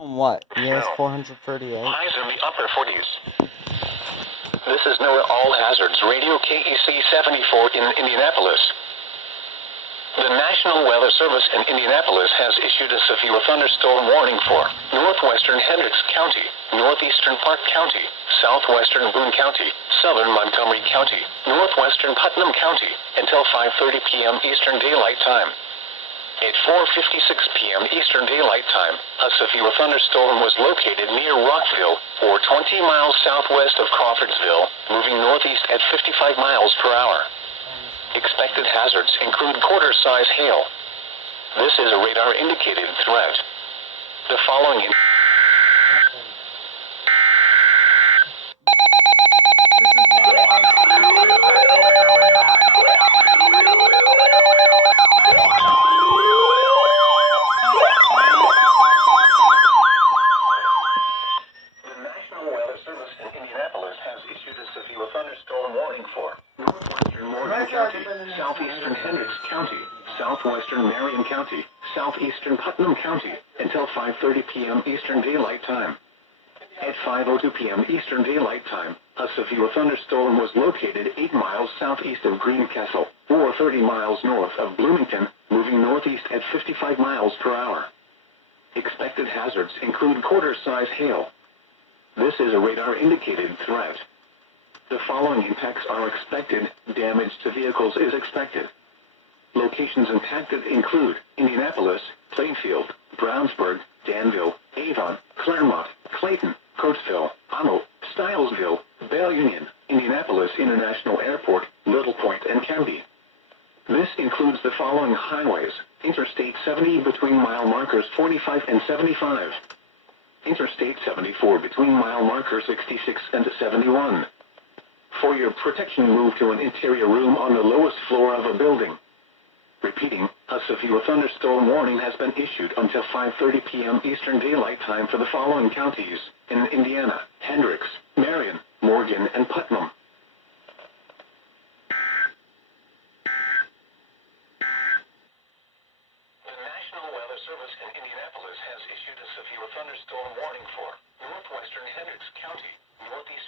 What? EAS Snow. 438? Highs in the upper 40s. This is NOAA All Hazards Radio KEC 74 in Indianapolis. The National Weather Service in Indianapolis has issued a severe thunderstorm warning for northwestern Hendricks County, northeastern Park County, southwestern Boone County, southern Montgomery County, northwestern Putnam County, until 5:30 p.m. Eastern Daylight Time. At 4:56 p.m. Eastern Daylight Time, a severe thunderstorm was located near Rockville, or 20 miles southwest of Crawfordsville, moving northeast at 55 miles per hour. Expected hazards include quarter-size hail. This is a radar-indicated threat. The following thunderstorm warning for northwestern Morgan County, southeastern Hendricks County, southwestern Marion County, southeastern Putnam County, until 5:30 p.m. Eastern Daylight Time. At 5:02 p.m. Eastern Daylight Time, a severe thunderstorm was located 8 miles southeast of Greencastle, or 30 miles north of Bloomington, moving northeast at 55 miles per hour. Expected hazards include quarter-size hail. This is a radar-indicated threat. The following impacts are expected. Damage to vehicles is expected. Locations impacted include Indianapolis, Plainfield, Brownsburg, Danville, Avon, Claremont, Clayton, Coatesville, Amo, Stylesville, Bell Union, Indianapolis International Airport, Little Point, and Canby. This includes the following highways: Interstate 70 between mile markers 45 and 75. Interstate 74 between mile markers 66 and 71. For your protection, move to an interior room on the lowest floor of a building. Repeating, a severe thunderstorm warning has been issued until 5:30 p.m. Eastern Daylight Time for the following counties in Indiana: Hendricks, Marion, Morgan, and Putnam. The National Weather Service in Indianapolis has issued a severe thunderstorm warning for northwestern Hendricks County, northeastern